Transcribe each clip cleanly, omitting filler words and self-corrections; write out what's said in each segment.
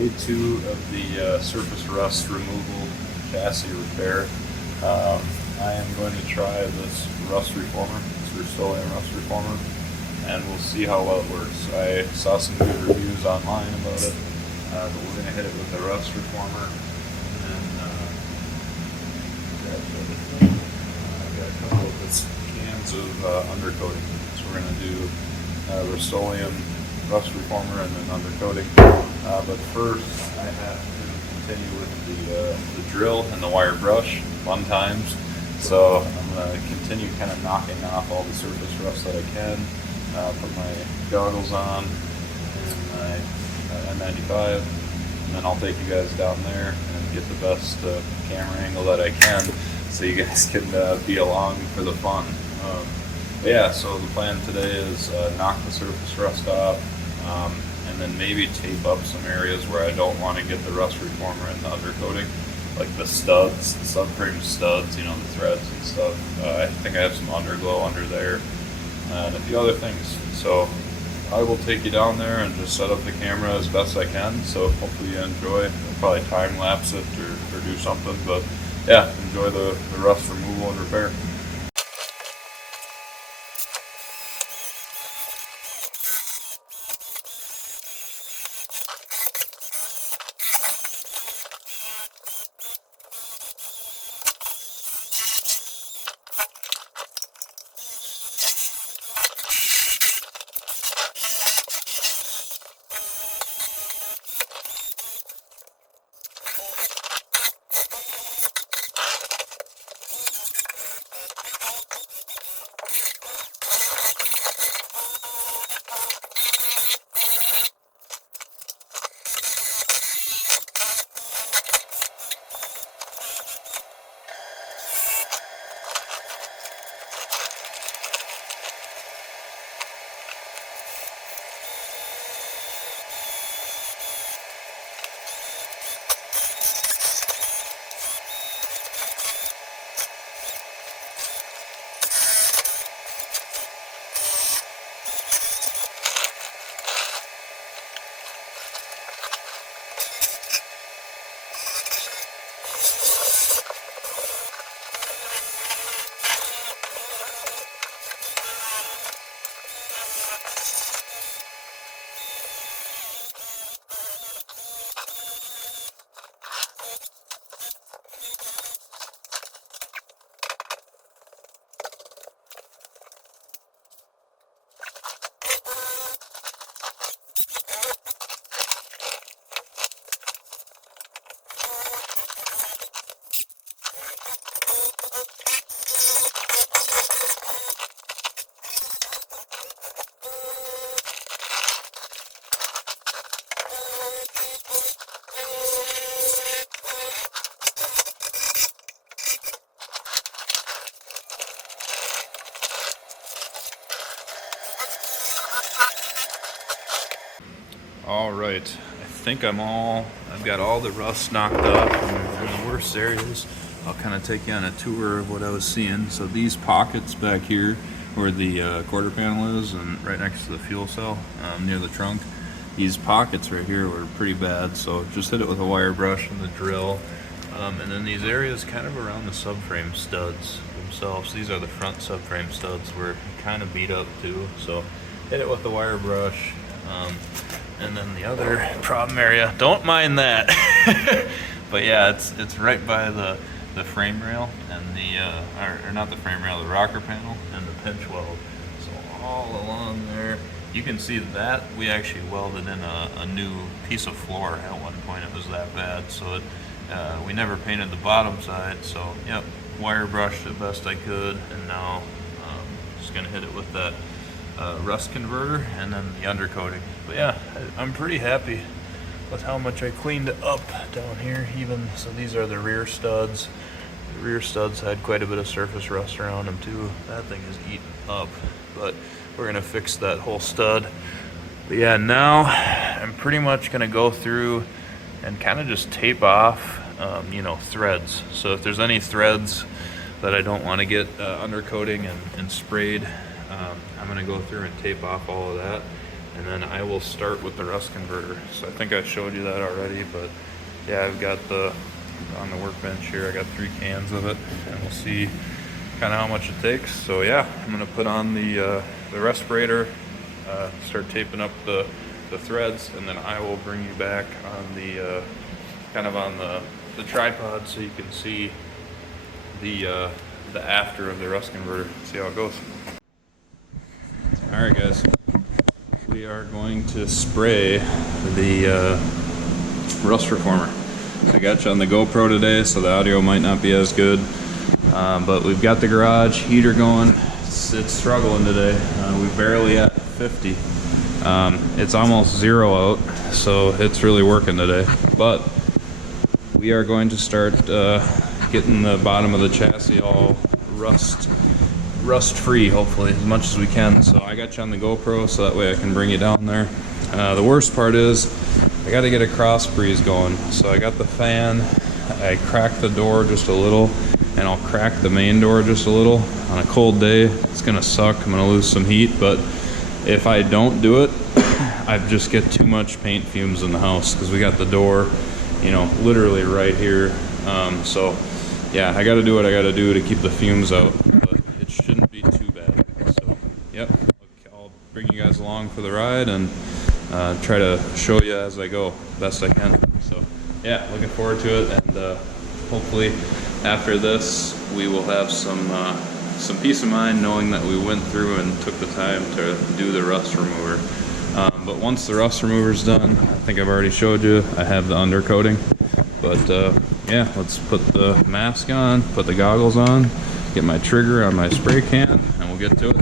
day 2 of the surface rust removal chassis repair. I am going to try this rust reformer, this Rust-Oleum rust reformer, and we'll see how well it works. I saw some good reviews online about it, but we're going to hit it with the rust reformer. And then I've got a couple of cans of undercoating. So we're going to do Rust-Oleum rust reformer and then undercoating. But first, I have to continue with the drill and the wire brush. Fun times. So I'm going to continue kind of knocking off all the surface rust that I can. Put my goggles on and my N95, and then I'll take you guys down there and get the best camera angle that I can, so you guys can be along for the fun. Yeah, so the plan today is knock the surface rust off, and then maybe tape up some areas where I don't want to get the rust reformer and the undercoating, like the studs, the subframe studs, you know, the threads and stuff. I think I have some underglow under there and a few other things. So I will take you down there and just set up the camera as best I can. So hopefully you enjoy. I'll probably time lapse it or do something, but yeah, enjoy the rust removal and repair. All right, I think I've got all the rust knocked off in the worst areas. I'll kind of take you on a tour of what I was seeing. So these pockets back here where the quarter panel is and right next to the fuel cell near the trunk, these pockets right here were pretty bad. So just hit it with a wire brush and the drill. And then these areas kind of around the subframe studs themselves, these are the front subframe studs, were kind of beat up too. So hit it with the wire brush. And then the other problem area, don't mind that, but yeah, it's right by the frame rail and or not the frame rail, the rocker panel and the pinch weld. So all along there, you can see that we actually welded in a new piece of floor at one point. It was that bad, so we never painted the bottom side. So yep, wire brushed it best I could, and now just gonna hit it with that rust converter and then the undercoating. But yeah, I'm pretty happy with how much I cleaned up down here. Even so, these are the rear studs. The rear studs had quite a bit of surface rust around them too. That thing is eaten up, but we're gonna fix that whole stud. But yeah, now I'm pretty much gonna go through and kind of just tape off you know, threads. So if there's any threads that I don't want to get undercoating and sprayed, I'm going to go through and tape off all of that, and then I will start with the rust converter. So I think I showed you that already, but yeah, I've got on the workbench here, I got 3 cans of it, and we'll see kind of how much it takes. So yeah, I'm gonna put on the respirator, start taping up the threads, and then I will bring you back on the kind of on the tripod so you can see the after of the rust converter, see how it goes. All right, guys, we are going to spray the rust reformer. I got you on the GoPro today, so the audio might not be as good, but we've got the garage heater going. It's struggling today. We're barely at 50. It's almost 0 out, so it's really working today. But we are going to start getting the bottom of the chassis all rust free, hopefully, as much as we can. So I got you on the GoPro, so that way I can bring you down there. The worst part is I got to get a cross breeze going. So I got the fan, I cracked the door just a little, and I'll crack the main door just a little. On a cold day, it's gonna suck, I'm gonna lose some heat, but if I don't do it, I just get too much paint fumes in the house, because we got the door, you know, literally right here. So yeah, I gotta do what I gotta do to keep the fumes out, but it shouldn't be too bad. So yep, I'll bring you guys along for the ride and try to show you as I go best I can. So yeah, looking forward to it, and hopefully after this we will have some peace of mind knowing that we went through and took the time to do the rust remover. But once the rust remover is done, I think I've already showed you, I have the undercoating. But yeah, let's put the mask on, put the goggles on, get my trigger on my spray can, and we'll get to it.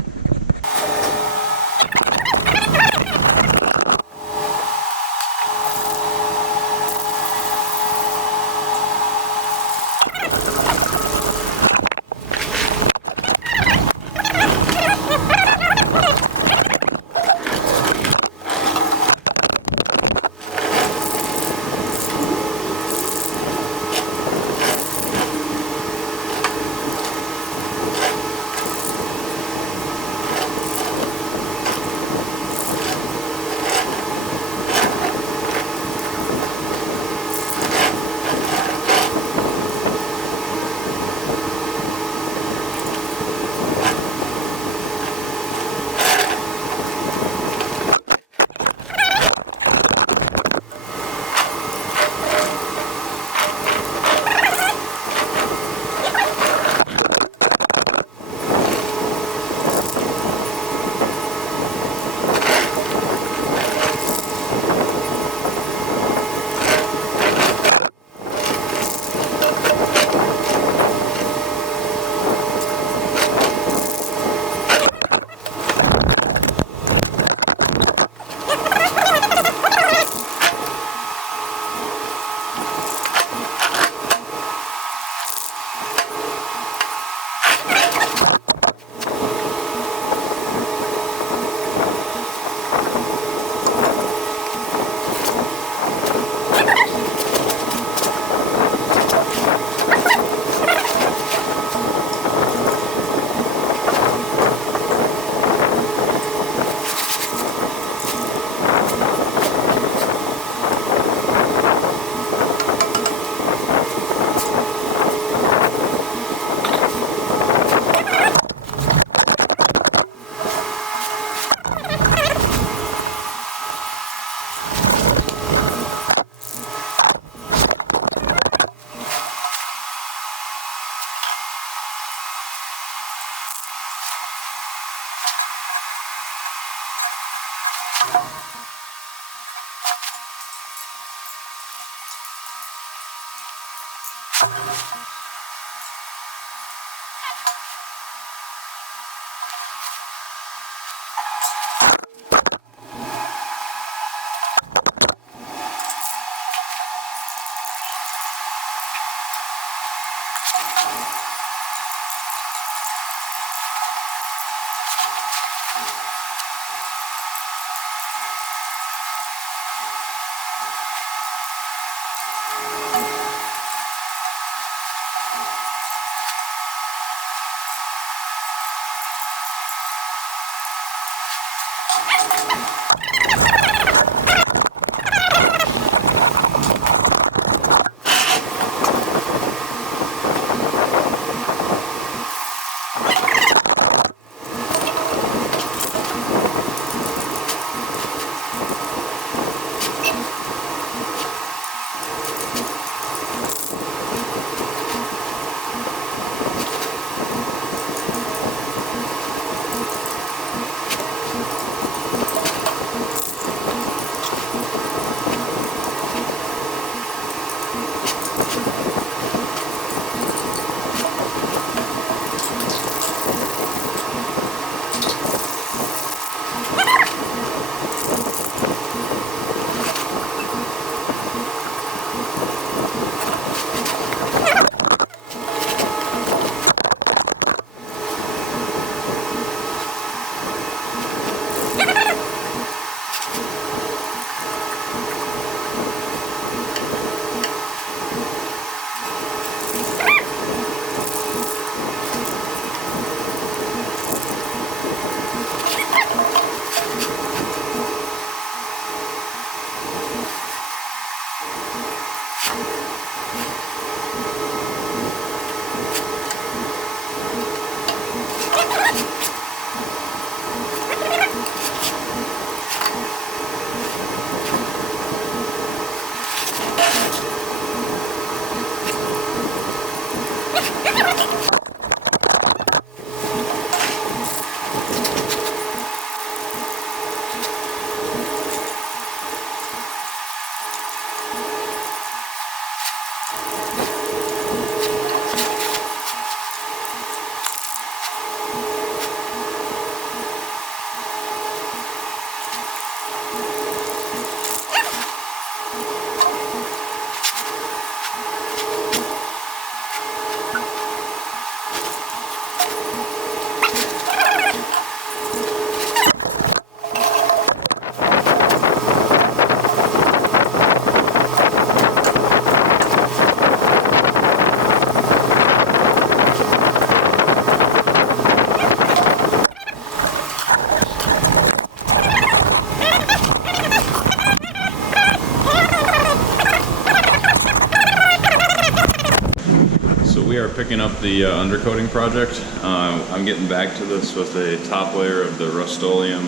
picking up the undercoating project. I'm getting back to this with a top layer of the Rust-Oleum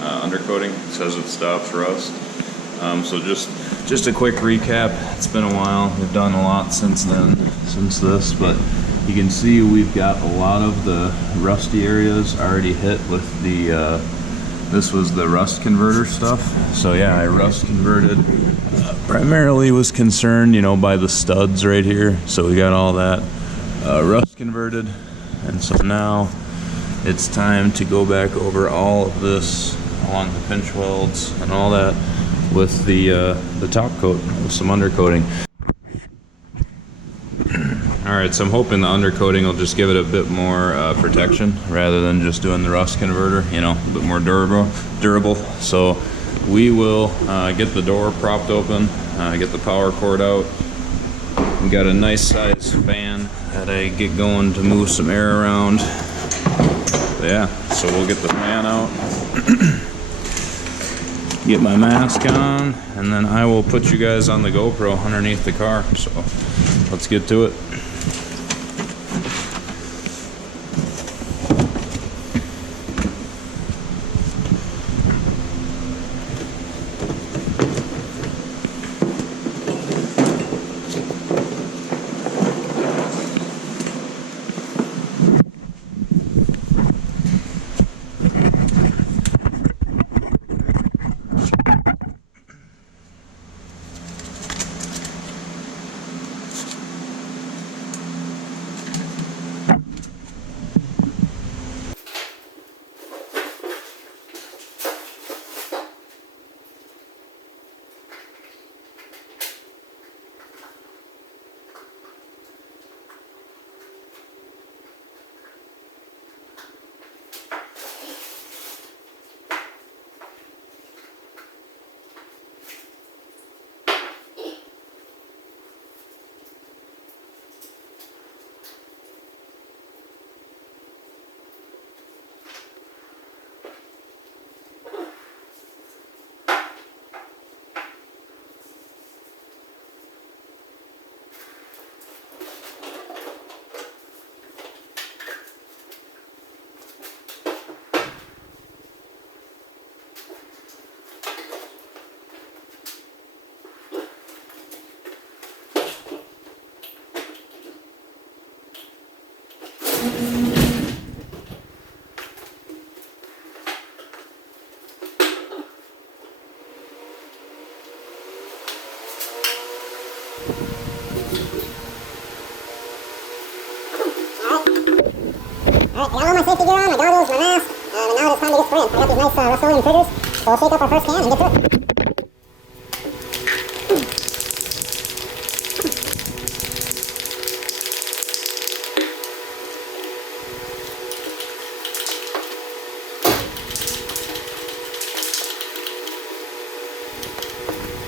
undercoating. It says it stops rust. So just a quick recap. It's been a while. We've done a lot since then, since this, but you can see we've got a lot of the rusty areas already hit with the this was the rust converter stuff. So yeah, I rust converted. Primarily was concerned, you know, by the studs right here. So we got all that rust converted, and so now it's time to go back over all of this along the pinch welds and all that with the top coat with some undercoating. All right, so I'm hoping the undercoating will just give it a bit more protection rather than just doing the rust converter, you know, a bit more durable. So we will get the door propped open, get the power cord out. We got a nice size fan that I get going to move some air around. But yeah, so we'll get the fan out, get my mask on, and then I will put you guys on the GoPro underneath the car. So let's get to it. Alright, I got all my safety gear on, my goggles, my mask, and now it's time to get sprint. I got these nice Rust-Oleum triggers, so we'll shake up our first can and get to it.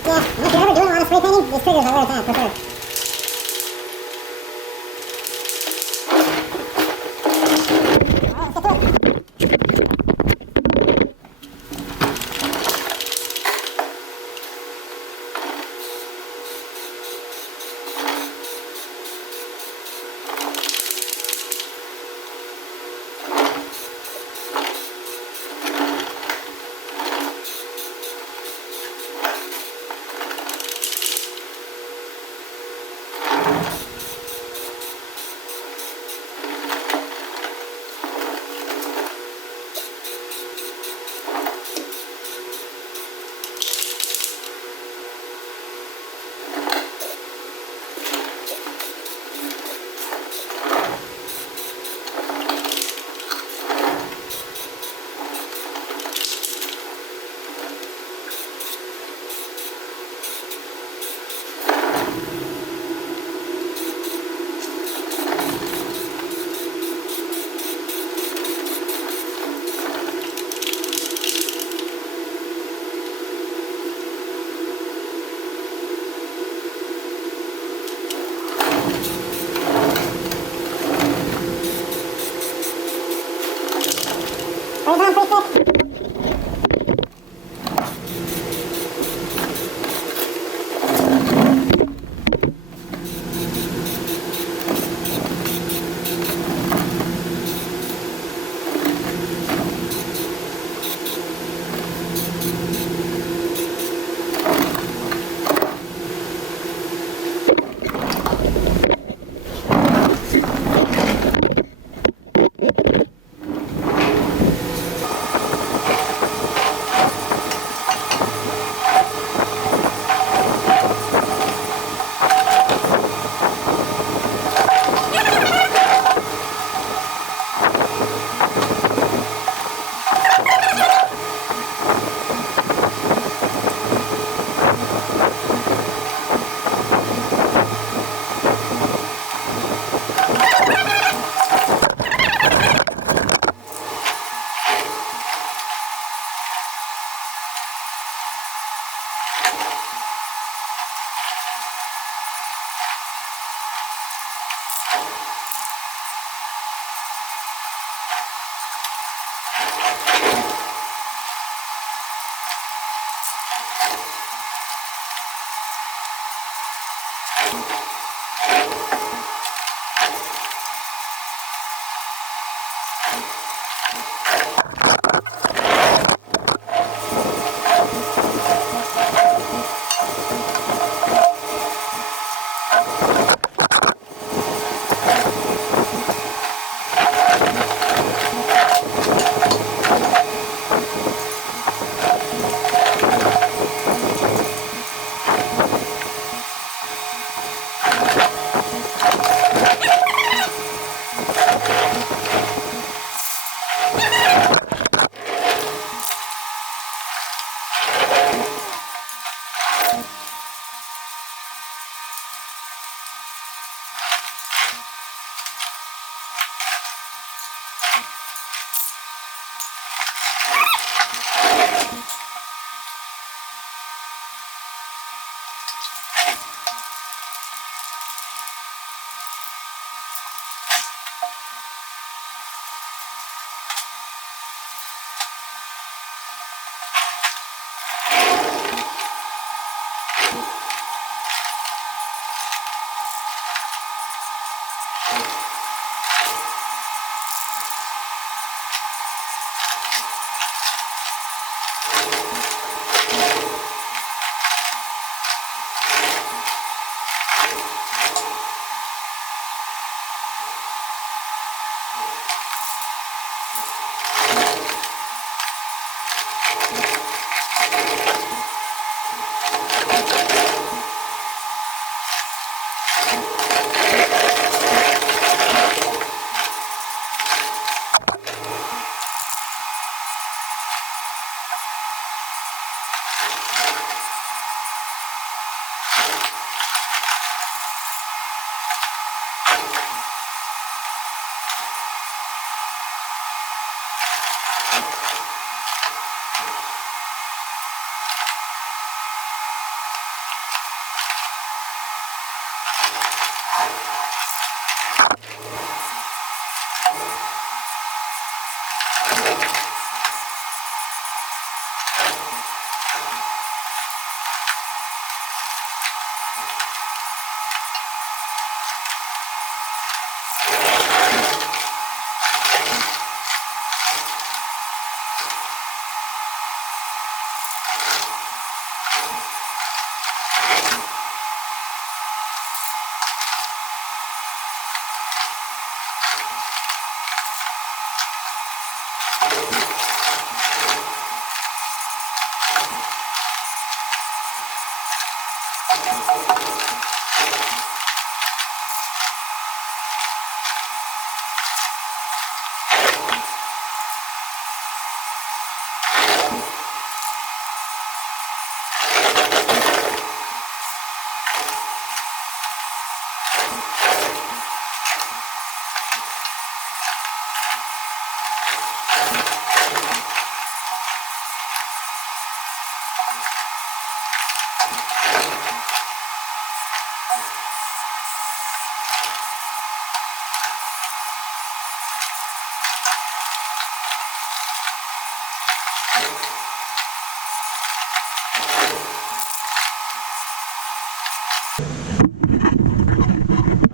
Yeah, if you're ever doing a lot of spray painting, these triggers are where it's at, for sure.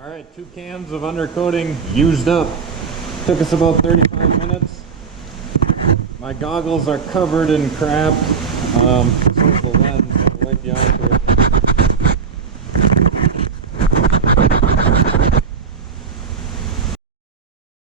Alright, 2 cans of undercoating used up. Took us about 35 minutes. My goggles are covered in crap. So is the lens. I'll wipe you off here.